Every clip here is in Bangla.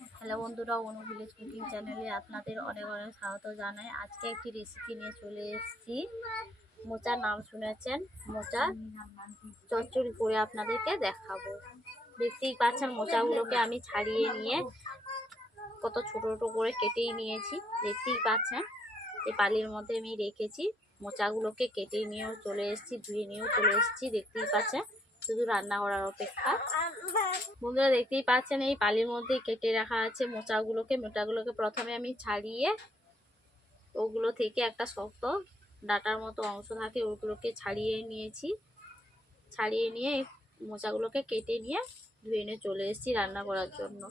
হ্যালো বন্ধুরা, অনু ভিলেজ কুকিং চ্যানেলে আপনাদের অনেক অনেক স্বাগত জানাই। আজকে একটি রেসিপি নিয়ে চলে এসেছি। মোচার নাম শুনেছেন? মোচা চচ্চড়ি করে আপনাদেরকে দেখাবো। দেখতেই পাচ্ছেন মোচাগুলোকে আমি ছাড়িয়ে নিয়ে কত ছোট ছোট করে কেটেই নিয়েছি। দেখতেই পাচ্ছেন, এই পালির মধ্যে আমি রেখেছি। মোচাগুলোকে কেটে নিয়েও চলে এসেছি, ধুয়ে নিয়েও চলে এসেছি। দেখতেই পাচ্ছেন শুধু রান্না করার অপেক্ষা। বন্ধুরা দেখতেই পাচ্ছেন এই পালির মধ্যে কেটে রাখা আছে মোচাগুলোকে। মোচাগুলোকে প্রথমে আমি ছাড়িয়ে ওগুলো থেকে একটা শক্ত ডাটার মতো অংশ থাকে ওগুলোকে ছাড়িয়ে নিয়েছি। ছাড়িয়ে নিয়ে মোচাগুলোকে কেটে নিয়ে ধুয়ে নিয়ে চলে এসেছি রান্না করার জন্য।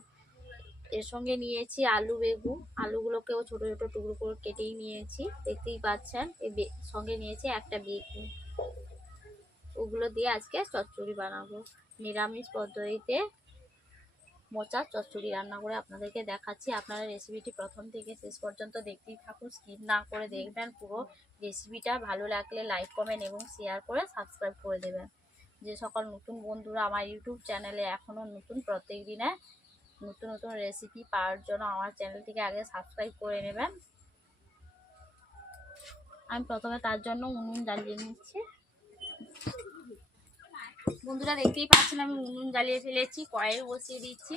এর সঙ্গে নিয়েছি আলু বেগুন আলুগুলোকেও ছোট ছোট টুকরো করে কেটেই নিয়েছি। দেখতেই পাচ্ছেন এই বে- সঙ্গে নিয়েছি একটা বেগুন ওগুলো দিয়ে আজকে চচ্চড়ি বানাবো। নিরামিষ পদ্ধতিতে মোচা চচ্চড়ি রান্না করে আপনাদেরকে দেখাচ্ছি। আপনারা রেসিপিটি প্রথম থেকে শেষ পর্যন্ত দেখতেই থাকুন। স্কিপ না করে দেখবেন পুরো রেসিপিটা ভালো লাগলে লাইক কমেন্ট এবং শেয়ার করে সাবস্ক্রাইব করে দেবেন। যে সকল নতুন বন্ধুরা আমার ইউটিউব চ্যানেলে এখনও নতুন প্রত্যেক দিনে নতুন নতুন রেসিপি পাওয়ার জন্য আমার চ্যানেলটিকে আগে সাবস্ক্রাইব করে নেবেন। আমি প্রথমে তার জন্য উনুন জ্বালিয়ে নিচ্ছি। বন্ধুরা দেখতেই পাচ্ছেন, আমি উনুন জ্বালিয়ে ফেলেছি, কয়েল বসিয়ে দিচ্ছি।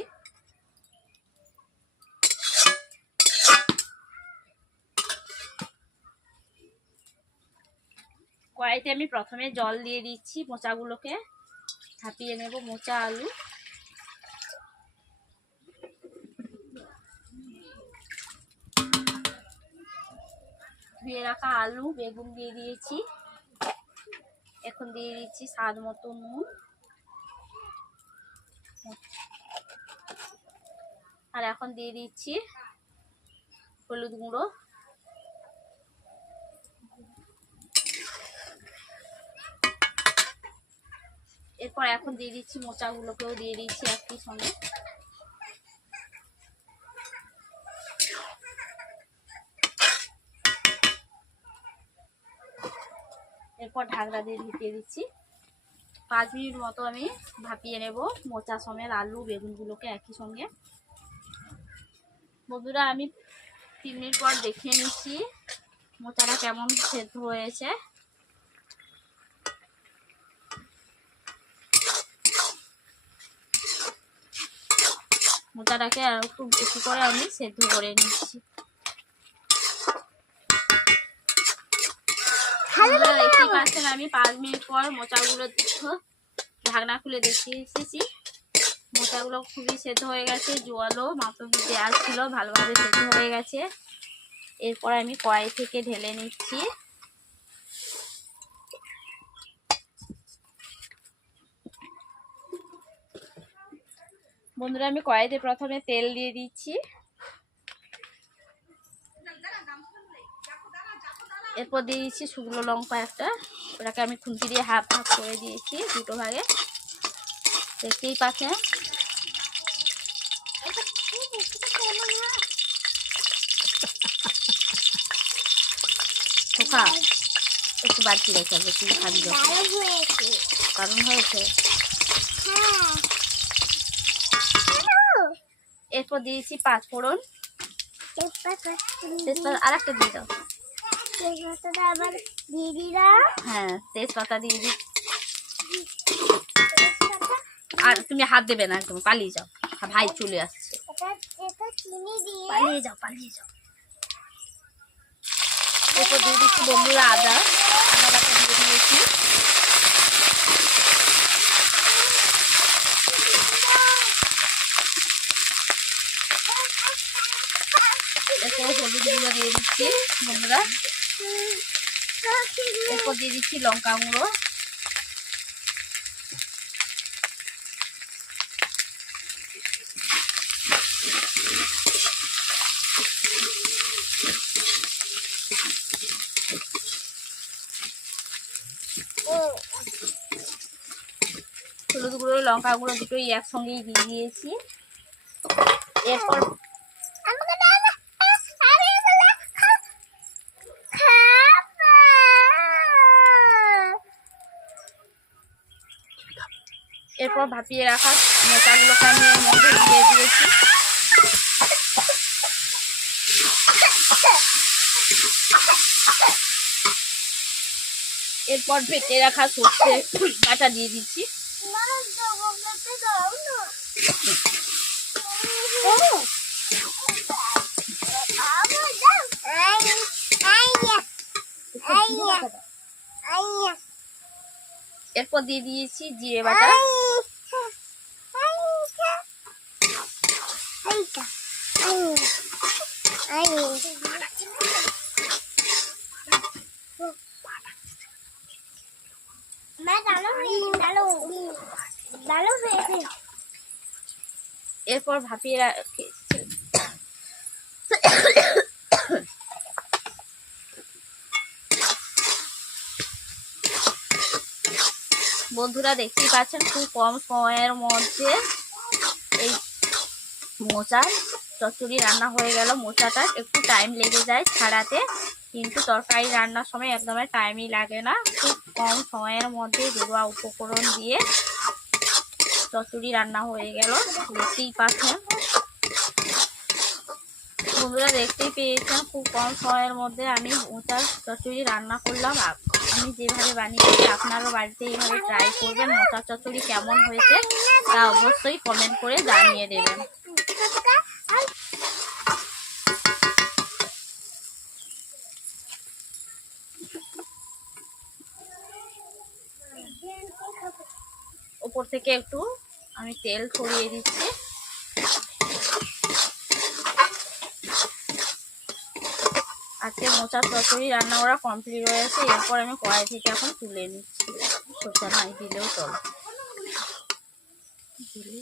কড়াইতে আমি প্রথমে জল দিয়ে দিচ্ছি, মোচাগুলোকে। ছাপিয়ে নেব মোচা আলু। ধুয়ে রাখা আলু, বেগুন দিয়ে দিয়েছি। এখন দিয়ে দিচ্ছি স্বাদ মতো নুন। আর এখন দিয়ে দিচ্ছি হলুদ গুঁড়ো। এরপর এখন দিয়ে দিচ্ছি মোচাগুলোকেও দিয়ে দিচ্ছি একই সঙ্গে। এরপর ঢাকনা দিয়ে ঢেকে দিচ্ছি। পাঁচ মিনিট মতো আমি ভাপিয়ে নেব মোচা সমেত আলু, বেগুনগুলোকে একই সঙ্গে। বন্ধুরা, আমি তিন মিনিট পর দেখিয়ে নিচ্ছি মোচাটা কেমন সেদ্ধ হয়েছে। মোচাটাকে আর একটু বেশি করে আমি সেদ্ধ করে নিচ্ছি। দেখতেই আমি পাঁচ মিনিট পর মোচাগুলো ঢাকনা খুলে দেখিয়ে এসেছি মোচাগুলো খুবই সেদ্ধ হয়ে গেছে, জোয়ালো মাত্র দেওয়া ছিল, ভালোভাবে সেদ্ধ হয়ে গেছে। এরপর আমি কড়াই থেকে ঢেলে নিচ্ছি। বন্ধুরা, আমি কড়াইতে প্রথমে তেল দিয়ে দিচ্ছি। এরপর দিয়ে দিচ্ছি শুকনো লঙ্কা একটা। ওটাকে আমি খুন্তি দিয়ে হাফ হাফ করে দিয়েছি দুটো ভাগে। দেখতেই পাচ্ছেন। খোকা একটু বাড়তি রেখে তুই খাবি। কারণ হয়েছে। এরপর দিয়েছি পাঁচ ফোড়ন আর একটা দিয়ে দাও। আবার দিয়ে দিলাম হ্যাঁ তেজপাতা দিয়ে দিই আর তুমি হাত দেবে না একদম পালিয়ে যাও। ভাই চলে আসছে। পালিয়ে যাও পালিয়ে যাও। এরপর দিয়ে দিচ্ছি বন্ধুরা আদা। আদা বাটা দিয়ে দিয়েছি। এরপর হলুদ গুঁড়ো দিয়ে দিচ্ছি বন্ধুরা। এরপর দিয়ে দিচ্ছি লঙ্কা গুঁড়ো। হলুদ গুঁড়ো লঙ্কা গুঁড়ো দুটোই একসঙ্গেই দিয়ে দিয়েছি। এরপর দেখো ভাপিয়ে রাখা মোটাগুলোকে আমি মধ্যে দিয়ে দিয়েছি। এরপর ভেটে রাখা সর্ষে বাটা দিয়ে দিচ্ছি। এরপর দিয়ে দিয়েছি জিরে বাটা। এরপর ভাপিয়ে বন্ধুরা দেখতেই পাচ্ছেন খুব কম সময়ের মধ্যে এই মোচার চচ্চড়ি রান্না হয়ে গেল মোচাটা। একটু টাইম লেগে যায় ছাড়াতে, কিন্তু তরকারি রান্নার সময় একদমই টাইমই লাগে না। খুব কম সময়ের মধ্যে ঘরোয়া উপকরণ দিয়ে চচ্চড়ি রান্না হয়ে গেল। দেখতেই পাচ্ছেন। বন্ধুরা দেখতেই পেয়েছেন, খুব কম সময়ের মধ্যে আমি মোচার চচ্চড়ি রান্না করলাম। আমি যেভাবে বানিয়েছি, আপনারাও বাড়িতে এইভাবে ট্রাই করবেন, মোচার চচ্চড়ি কেমন হয়েছে তা অবশ্যই কমেন্ট করে জানিয়ে দেবেন। উপর থেকে একটু আমি তেল ছড়িয়ে দিচ্ছি। আজকে মোচার তরকারি রান্না করা কমপ্লিট হয়ে গেছে, এরপর আমি কড়াই থেকে এখন তুলে নিচ্ছি। সরষা নাই দিলেও চলো। দিলে